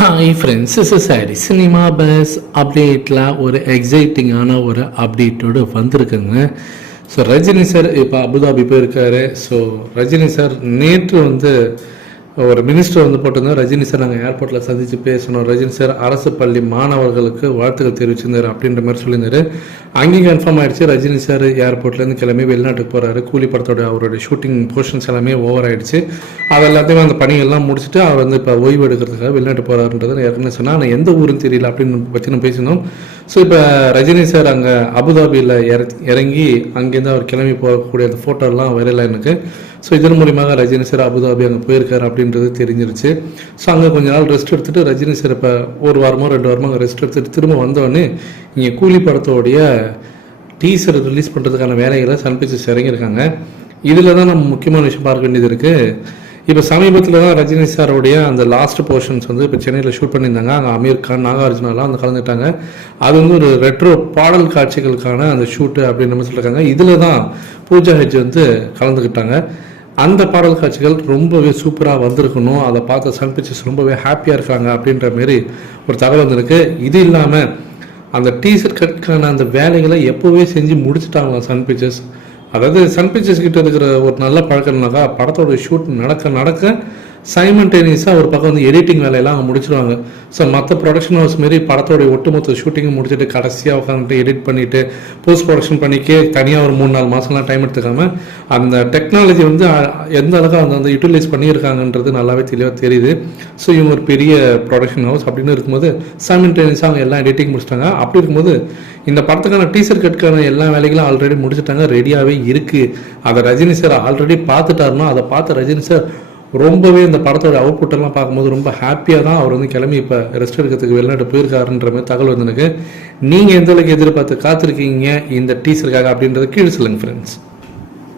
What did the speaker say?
Hi friends, is sorry cinema bus அப்டேட்டில் ஒரு எக்ஸைட்டிங்கான ஒரு அப்டேட்டோடு வந்திருக்குங்க. ஸோ ரஜினி சார் இப்போ அபுதாபி போயிருக்காரு. ஸோ ரஜினி சார் நேற்று ஒரு மினிஸ்டர் போட்டிருந்தார். ரஜினி சார் நாங்கள் ஏர்போர்ட்டில் சந்தித்து பேசணும், ரஜினி சார் அரசு பள்ளி மாணவர்களுக்கு வாழ்த்துக்கள் தெரிவிச்சிருந்தார் அப்படின்ற மாதிரி சொல்லியிருந்தார். அங்கேயும் கன்ஃபார்ம் ஆகிடுச்சு. ரஜினி சார் ஏர்போர்ட்லேருந்து கிளம்பி வெளிநாட்டுக்கு போகிறாரு. கூலி படத்தோட அவருடைய ஷூட்டிங் போர்ஷன்ஸ் எல்லாமே ஓவர் ஆகிடுச்சு. அது எல்லாத்தையும் அந்த பணிகள்லாம் முடிச்சுட்டு அவர் இப்போ ஓய்வு எடுக்கிறதுக்காக வெளிநாட்டு போகிறாருன்றது ஏற்கனவே சொன்னால், ஆனால் எந்த ஊருன்னு தெரியல அப்படின்னு பற்றி நம்ம பேசினோம். ஸோ இப்போ ரஜினி சார் அங்கே அபுதாபியில் இறங்கி அங்கேருந்து அவர் கிளம்பி போகக்கூடிய அந்த ஃபோட்டோலாம் வைரலாக எனக்கு. ஸோ இதன் மூலியமாக ரஜினி சார் அபுதாபி அங்கே போயிருக்காரு அப்படின்றது தெரிஞ்சிருச்சு. ஸோ அங்கே கொஞ்ச நாள் ரெஸ்ட் எடுத்துகிட்டு ரஜினி சார் இப்போ ஒரு வாரமோ 2 வாரமோ அங்கே ரெஸ்ட் எடுத்துகிட்டு திரும்ப வந்தோடனே இங்கே கூலி படத்தோடைய டீசர் ரிலீஸ் பண்ணுறதுக்கான வேலைகளை சன் பிக்சர்ஸ் இறங்கியிருக்காங்க. இதில் தான் நம்ம முக்கியமான விஷயம் பார்க்க வேண்டியது இருக்குது. இப்போ சமீபத்தில் தான் ரஜினி சாரோடைய அந்த லாஸ்ட் போர்ஷன்ஸ் இப்போ சென்னையில் ஷூட் பண்ணியிருந்தாங்க. அங்கே அமீர் கான், நாகார்ஜுனாலாம் கலந்துட்டாங்க. அது ஒரு ரெட்ரோ பாடல் காட்சிகளுக்கான அந்த ஷூட்டு அப்படின்னு நம்ம சொல்லியிருக்காங்க. இதில் தான் பூஜா ஹெஜ் கலந்துக்கிட்டாங்க. அந்த பாடல் காட்சிகள் ரொம்பவே சூப்பராக வந்திருக்கணும், அதை பார்த்த சன் பிக்சர்ஸ் ரொம்பவே ஹாப்பியாக இருக்காங்க அப்படின்ற மாரி ஒரு தகவல் வந்திருக்கு. இது இல்லாமல் அந்த டீசர் கட்கான அந்த வேலைகளை எப்போவே செஞ்சு முடிச்சுட்டாங்க சன் பிக்சர்ஸ். அதாவது சன் பிக்சர்ஸ் கிட்ட இருக்கிற ஒரு நல்ல பழக்கம்னாக்கா, படத்தோட ஷூட் நடக்க சைமல்டேனியஸாக ஒரு பக்கம் எடிட்டிங் வேலையெல்லாம் அவங்க முடிச்சிடுவாங்க. ஸோ மற்ற ப்ரொடக்ஷன் ஹவுஸ் மாரி படத்தோடைய ஒட்டுமொத்த ஷூட்டிங் முடிச்சுட்டு கடைசியாக உட்காந்துட்டு எடிட் பண்ணிவிட்டு போஸ்ட் ப்ரொடக்ஷன் பண்ணிக்கே தனியாக ஒரு 3-4 மாதம்லாம் டைம் எடுத்துக்காமல் அந்த டெக்னாலஜி எந்த அளவுக்கு அந்த யூட்டிலைஸ் பண்ணியிருக்காங்கன்றது நல்லாவே தெளிவாக தெரியுது. ஸோ இவங்க ஒரு பெரிய ப்ரொடக்ஷன் ஹவுஸ் அப்படின்னு இருக்கும்போது சைமல்டேனியஸாக அவங்க எல்லாம் எடிட்டிங் முடிச்சிட்டாங்க. அப்படி இருக்கும்போது இந்த படத்துக்கான டீசர் கட்கான எல்லா வேலைகளும் ஆல்ரெடி முடிச்சுட்டாங்க, ரெடியாகவே இருக்குது. அதை ரஜினி சார் ஆல்ரெடி பார்த்துட்டாருன்னா அதை பார்த்த ரஜினி சார் ரொம்பவே இந்த படத்தோட அவுட்புட்டெல்லாம் பார்க்கும்போது ரொம்ப ஹாப்பியாக தான் அவர் கிளம்பி இப்போ ரெஸ்ட் எடுக்கிறதுக்கு வெளிநாட்டு போயிருக்காருன்ற மாதிரி தகவல் எனக்கு. நீங்கள் எந்த அளவுக்கு எதிர்பார்த்து காத்திருக்கீங்க இந்த டீசருக்காக அப்படின்றத கீழே சொல்லுங்கள் ஃப்ரெண்ட்ஸ்.